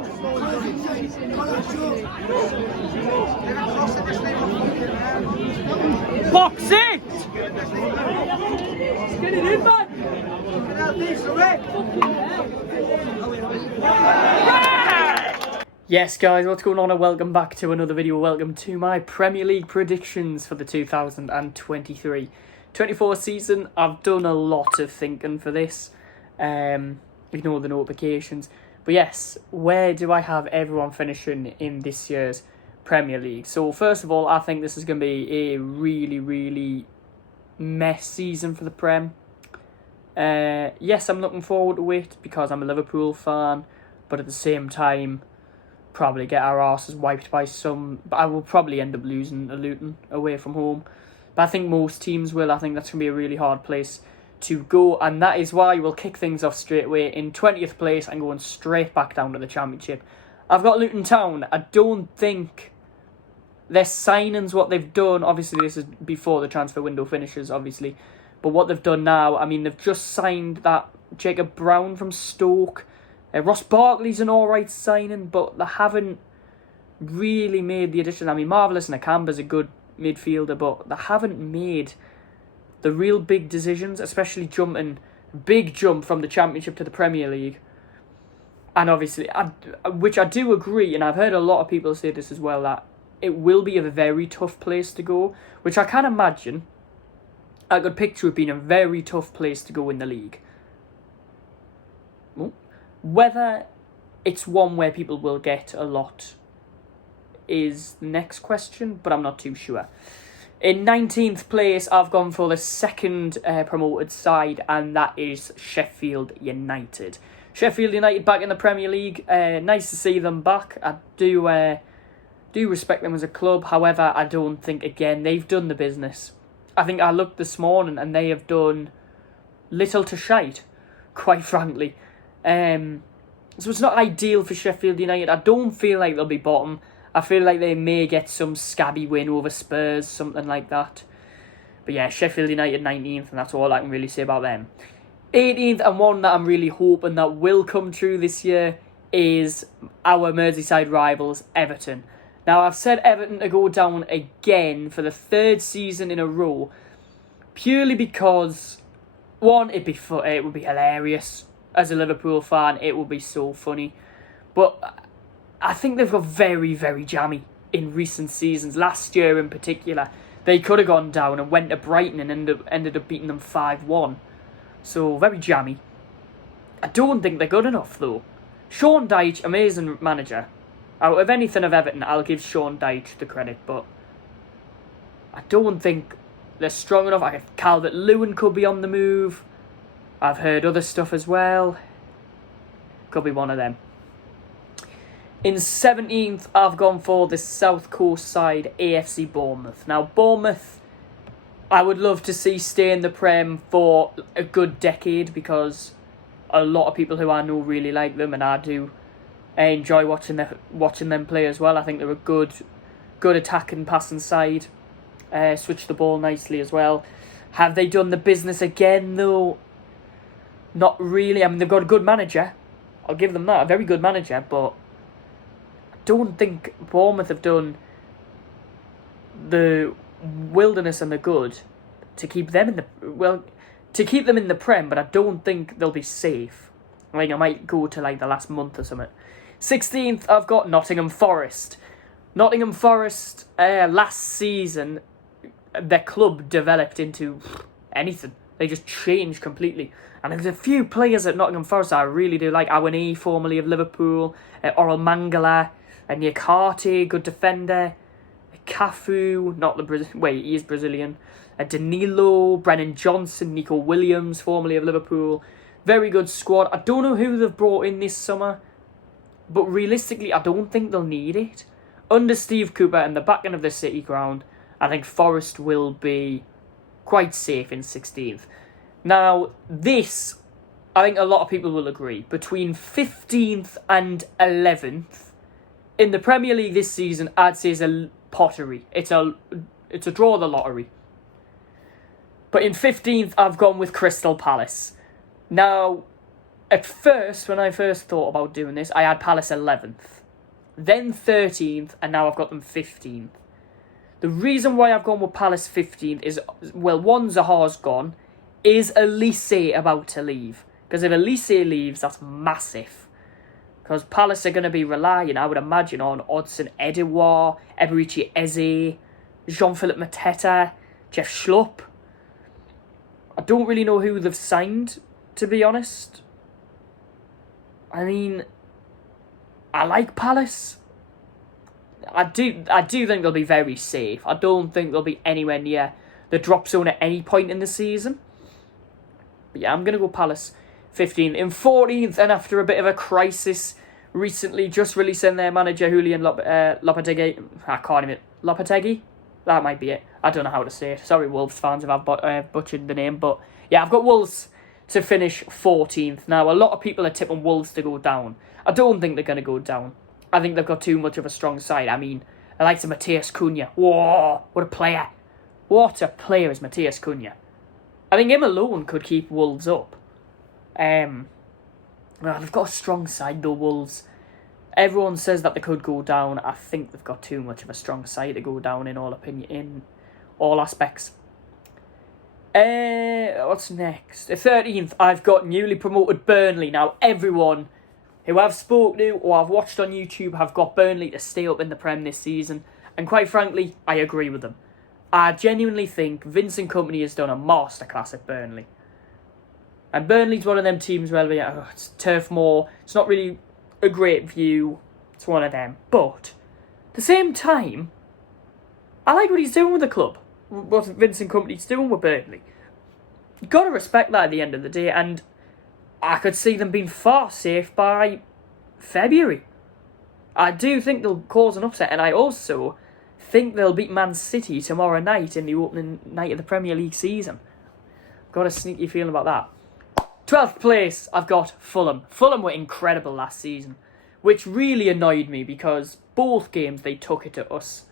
Box it! Get it in, man! Yes guys, what's going on and welcome back to another video. Welcome to my Premier League predictions for the 2023-24 season. I've done a lot of thinking for this. Ignore the notifications. But yes, where do I have everyone finishing in this year's Premier League? So first of all, I think this is going to be a really mess season for the Prem. Yes, I'm looking forward to it because I'm a Liverpool fan, but at the same time, probably get our arses wiped by some. But I will probably end up losing to Luton away from home. But I think most teams will. I think that's going to be a really hard place to go, and that is why we'll kick things off straight away in 20th place and going straight back down to the Championship. I've got Luton Town. I don't think their signings, what they've done, obviously this is before the transfer window finishes, obviously, but what they've done now, I mean, they've just signed that Jacob Brown from Stoke. Ross Barkley's an alright signing, but they haven't really made the addition. I mean, Marvelous Nakamba's a good midfielder, but they haven't made the real big decisions, especially big jump from the Championship to the Premier League. And obviously, which I do agree, and I've heard a lot of people say this as well, that it will be a very tough place to go, which I can imagine. I could picture it being a very tough place to go in the league. Whether it's one where people will get a lot is the next question, but I'm not too sure. In 19th place, I've gone for the second promoted side, and that is Sheffield United. Sheffield United back in the Premier League. Nice to see them back. I do respect them as a club. However, I don't think, again, they've done the business. I think I looked this morning and they have done little to shite, quite frankly. So it's not ideal for Sheffield United. I don't feel like they'll be bottom. I feel like they may get some scabby win over Spurs, something like that. But yeah, Sheffield United 19th, and that's all I can really say about them. 18th, and one that I'm really hoping that will come true this year, is our Merseyside rivals, Everton. Now, I've said Everton to go down again for the third season in a row, purely because, one, it would be hilarious. As a Liverpool fan, it would be so funny. But I think they've got very jammy in recent seasons. Last year in particular, they could have gone down and went to Brighton and ended up beating them 5-1. So, very jammy. I don't think they're good enough, though. Sean Dyche, amazing manager. Out of anything of Everton, I'll give Sean Dyche the credit, but I don't think they're strong enough. Calvert-Lewin could be on the move. I've heard other stuff as well. Could be one of them. In 17th, I've gone for the South Coast side, AFC Bournemouth. Now, Bournemouth, I would love to see stay in the Prem for a good decade, because a lot of people who I know really like them, and I do enjoy watching them play as well. I think they're a good attacking, passing side. Switch the ball nicely as well. Have they done the business again, though? Not really. I mean, they've got a good manager. I'll give them that. A very good manager, but I don't think Bournemouth have done the wilderness and the good to keep them in the Prem, but I don't think they'll be safe. I mean, I might go to like the last month or something. 16th, I've got Nottingham Forest. Nottingham Forest, last season, their club developed into anything. They just changed completely. And there's a few players at Nottingham Forest I really do like. Awani, formerly of Liverpool. Oral Mangala. Niakate, good defender. Cafu, not the Brazilian. Wait, he is Brazilian. Danilo, Brennan Johnson, Nico Williams, formerly of Liverpool. Very good squad. I don't know who they've brought in this summer, but realistically, I don't think they'll need it. Under Steve Cooper and the backing of the City ground, I think Forest will be quite safe in 16th. Now, this, I think a lot of people will agree, between 15th and 11th, in the Premier League this season, I'd say is a pottery. It's a draw of the lottery. But in 15th, I've gone with Crystal Palace. Now, At first, when I first thought about doing this, I had Palace 11th, then 13th, and now I've got them 15th. The reason why I've gone with Palace 15th is, well, one, Zaha's gone. Is Elise about to leave? Because if Elise leaves, that's massive. Because Palace are going to be relying, I would imagine, on Odsonne Edouard, Eberechi Eze, Jean-Philippe Mateta, Jeff Schlupp. I don't really know who they've signed, to be honest. I mean, I like Palace. I do think they'll be very safe. I don't think they'll be anywhere near the drop zone at any point in the season. But yeah, I'm going to go Palace 15th. In 14th, and after a bit of a crisis recently, just releasing their manager, Julian Lopetegui. I can't even... Lopetegui? That might be it. I don't know how to say it. Sorry, Wolves fans, if I've butchered the name. But yeah, I've got Wolves to finish 14th. Now, a lot of people are tipping Wolves to go down. I don't think they're going to go down. I think they've got too much of a strong side. I mean, I like Matheus Cunha. Whoa, what a player. What a player is Matheus Cunha. I think him alone could keep Wolves up. Well, they've got a strong side though, Wolves. Everyone says that they could go down. I think they've got too much of a strong side to go down in all aspects. What's next? The 13th, I've got newly promoted Burnley. Now, everyone who I've spoke to or I've watched on YouTube have got Burnley to stay up in the Prem this season. And quite frankly, I agree with them. I genuinely think Vincent Kompany has done a masterclass at Burnley. And Burnley's one of them teams where it's Turf Moor. It's not really a great view. It's one of them. But at the same time, I like what he's doing with the club. What Vincent Kompany's doing with Burnley. You've got to respect that at the end of the day. And I could see them being far safe by February. I do think they'll cause an upset. And I also think they'll beat Man City tomorrow night in the opening night of the Premier League season. Got a sneaky feeling about that. 12th place, I've got Fulham. Fulham were incredible last season, which really annoyed me because both games they took it to us.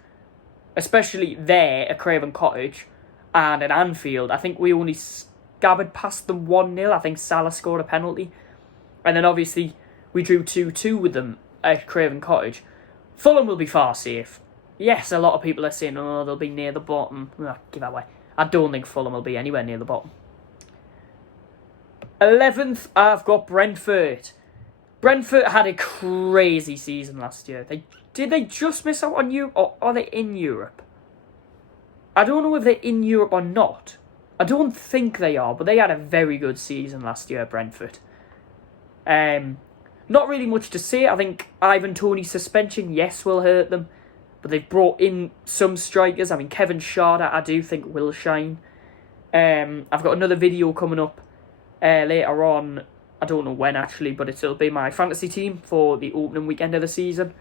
Especially there at Craven Cottage and at Anfield. I think we only scabbered past them 1-0. I think Salah scored a penalty. And then obviously we drew 2-2 with them at Craven Cottage. Fulham will be far safe. Yes, a lot of people are saying, oh, they'll be near the bottom. Give that away. I don't think Fulham will be anywhere near the bottom. 11th, I've got Brentford. Brentford had a crazy season last year. Did they just miss out on Europe, or are they in Europe? I don't know if they're in Europe or not. I don't think they are, but they had a very good season last year, Brentford. Not really much to say. I think Ivan Toney's suspension, yes, will hurt them. But they've brought in some strikers. I mean, Kevin Schade, I do think will shine. I've got another video coming up later on. I don't know when actually, but it'll be my fantasy team for the opening weekend of the season.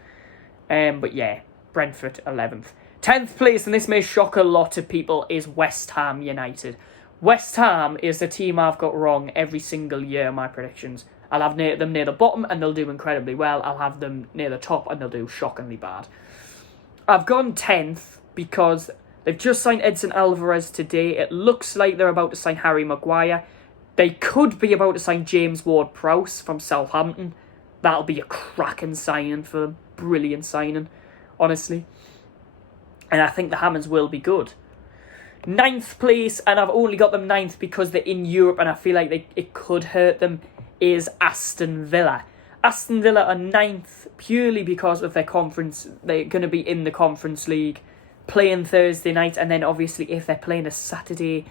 But yeah, Brentford 11th. 10th place, and this may shock a lot of people, is West Ham United. West Ham is the team I've got wrong every single year, my predictions. I'll have them near the bottom and they'll do incredibly well. I'll have them near the top and they'll do shockingly bad. I've gone 10th because they've just signed Edson Alvarez today. It looks like they're about to sign Harry Maguire. They could be about to sign James Ward-Prowse from Southampton. That'll be a cracking signing for them. Brilliant signing, honestly. And I think the Hammonds will be good. 9th place, and I've only got them 9th because they're in Europe and I feel like it could hurt them, is Aston Villa. Aston Villa are 9th purely because of their conference. They're going to be in the Conference League, playing Thursday night, and then obviously if they're playing a Saturday,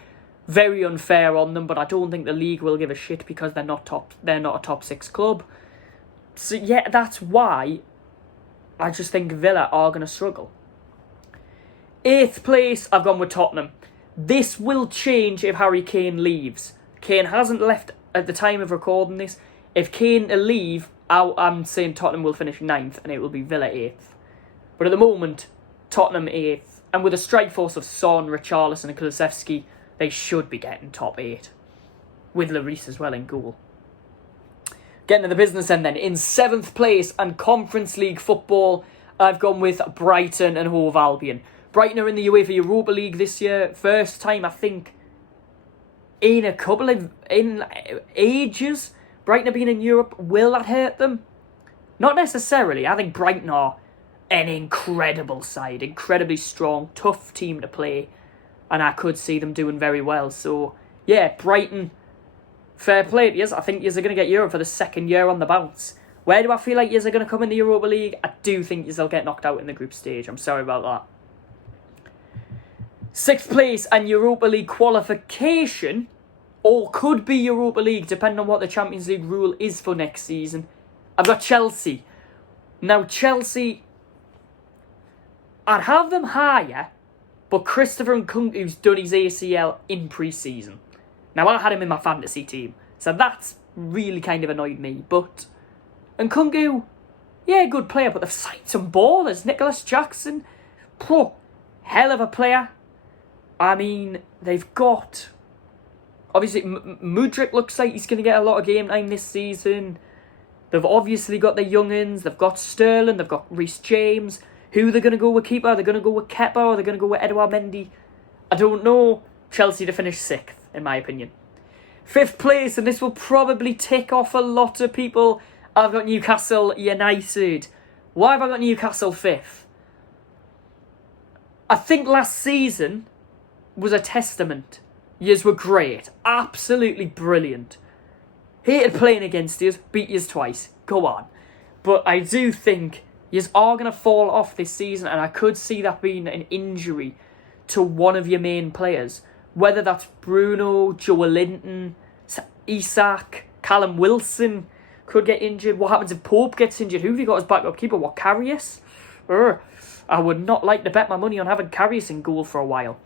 very unfair on them, but I don't think the league will give a shit because they're not a top 6 club. So yeah, that's why I just think Villa are going to struggle. 8th place, I've gone with Tottenham. This will change if Harry Kane leaves. Kane hasn't left at the time of recording this. If Kane leave, I'm saying Tottenham will finish 9th and it will be Villa 8th. But at the moment, Tottenham 8th. And with a strike force of Son, Richarlison and Kulusevski, they should be getting top 8. With Lloris as well in goal. Getting to the business end then. In 7th place and Conference League football, I've gone with Brighton and Hove Albion. Brighton are in the UEFA Europa League this year. First time, I think, in ages. Brighton have been in Europe. Will that hurt them? Not necessarily. I think Brighton are an incredible side, incredibly strong, tough team to play, and I could see them doing very well. So, yeah, Brighton, fair play to yous. I think yous are going to get Europe for the second year on the bounce. Where do I feel like yous are going to come in the Europa League? I do think yous will get knocked out in the group stage. I'm sorry about that. 6th place and Europa League qualification, or could be Europa League, depending on what the Champions League rule is for next season. I've got Chelsea. Now, Chelsea, I'd have them higher, but Christopher Nkunku's done his ACL in pre-season. Now, I had him in my fantasy team, so that's really kind of annoyed me. But Nkunku, yeah, good player, but they've signed some ballers. Nicholas Jackson, hell of a player. I mean, they've got... Obviously, Mudryk looks like he's going to get a lot of game time this season. They've obviously got the young'uns. They've got Sterling. They've got Reece James. Who they're going to go with keeper? They're going to go with Kepa, or they're going to go with Edouard Mendy? I don't know. Chelsea to finish 6th, in my opinion. 5th place, and this will probably tick off a lot of people. I've got Newcastle United. Why have I got Newcastle 5th? I think last season was a testament. Yous were great. Absolutely brilliant. Hated playing against yous. Beat yous twice. Go on. But I do think yous are going to fall off this season, and I could see that being an injury to one of your main players. Whether that's Bruno, Joelinton, Isak, Callum Wilson could get injured. What happens if Pope gets injured? Who have you got as backup keeper? What, Karius? I would not like to bet my money on having Karius in goal for a while.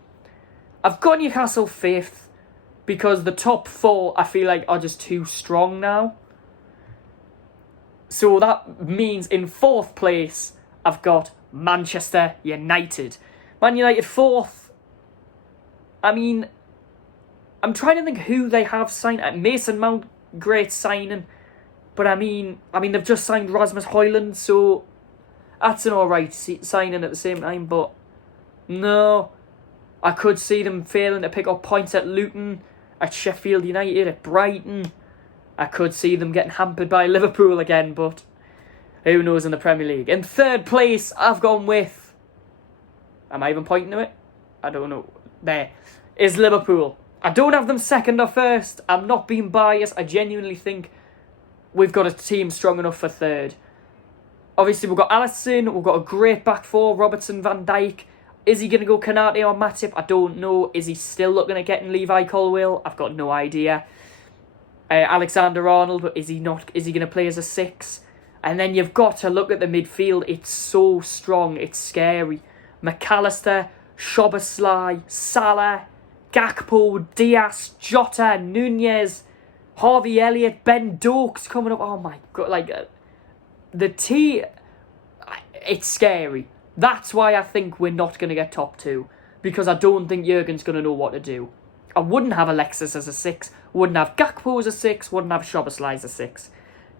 I've got Newcastle 5th because the top 4 I feel like are just too strong now. So that means in 4th place I've got Manchester United. Man United 4th. I mean, I'm trying to think who they have signed. Mason Mount, great signing. But I mean they've just signed Rasmus Højlund, so that's an alright signing at the same time. But no, I could see them failing to pick up points at Luton, at Sheffield United, at Brighton. I could see them getting hampered by Liverpool again, but who knows in the Premier League. In 3rd place, I've gone with... Am I even pointing to it? I don't know. There. Is Liverpool. I don't have them 2nd or 1st. I'm not being biased. I genuinely think we've got a team strong enough for 3rd. Obviously, we've got Alisson. We've got a great back 4. Robertson, Van Dijk. Is he going to go Konate or Matip? I don't know. Is he still looking at getting Levi Colwill? I've got no idea. Alexander-Arnold, but is he not? Is he going to play as a 6? And then you've got to look at the midfield. It's so strong. It's scary. McAllister, Szoboszlai, Salah, Gakpo, Diaz, Jota, Nunez, Harvey Elliott, Ben Dokes coming up. Oh my God. The team, it's scary. That's why I think we're not going to get top 2. Because I don't think Jurgen's going to know what to do. I wouldn't have Alexis as a 6. Wouldn't have Gakpo as a 6. Wouldn't have Szoboszlai as a 6.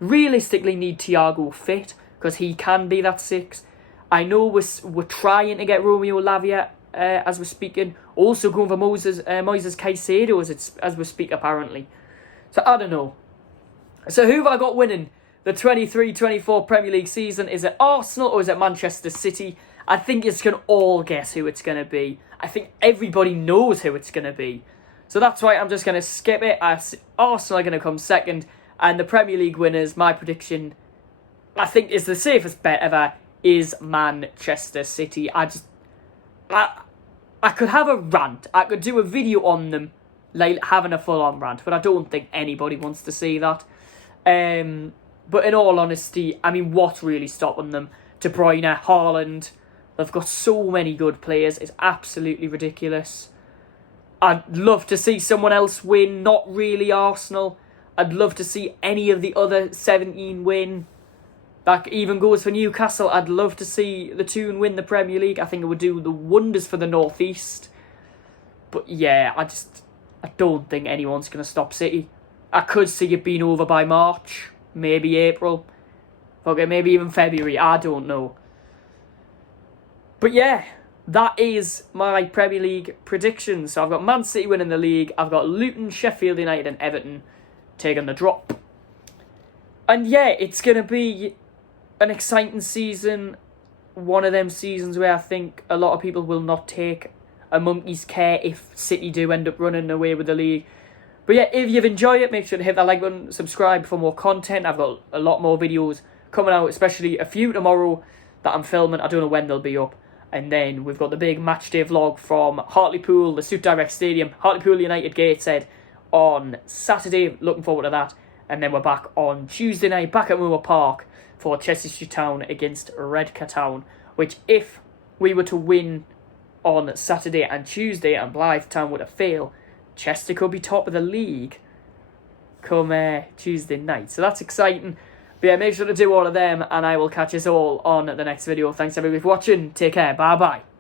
Realistically need Thiago fit, because he can be that 6. I know we're trying to get Romeo Lavia as we're speaking. Also going for Moises Caicedo as we speak, apparently. So I don't know. So who have I got winning the 23-24 Premier League season? Is it Arsenal or is it Manchester City? I think you can all guess who it's going to be. I think everybody knows who it's going to be. So that's why I'm just going to skip it. Arsenal are going to come 2nd. And the Premier League winners, my prediction, I think is the safest bet ever, is Manchester City. I could have a rant. I could do a video on them, like having a full-on rant. But I don't think anybody wants to see that. But in all honesty, I mean, what's really stopping them? De Bruyne, Haaland, they've got so many good players. It's absolutely ridiculous. I'd love to see someone else win, not really Arsenal. I'd love to see any of the other 17 win. That even goes for Newcastle. I'd love to see the Toon win the Premier League. I think it would do the wonders for the North East. But yeah, I don't think anyone's going to stop City. I could see it being over by March. Maybe April. Okay, maybe even February. I don't know. But yeah, that is my Premier League predictions. So I've got Man City winning the league. I've got Luton, Sheffield United and Everton taking the drop. And yeah, it's going to be an exciting season. One of them seasons where I think a lot of people will not take a monkey's care if City do end up running away with the league. But yeah, if you've enjoyed it, make sure to hit that like button, subscribe for more content. I've got a lot more videos coming out, especially a few tomorrow that I'm filming. I don't know when they'll be up. And then we've got the big match day vlog from Hartlepool, the Suit Direct Stadium, Hartlepool United Gateshead on Saturday. Looking forward to that. And then we're back on Tuesday night, back at Moore Park for Chesterfield Town against Redcar Town, which if we were to win on Saturday and Tuesday and Blythe Town were to fail, Chester could be top of the league come Tuesday night. So that's exciting. But yeah, make sure to do all of them, and I will catch us all on the next video. Thanks everybody for watching. Take care. Bye bye.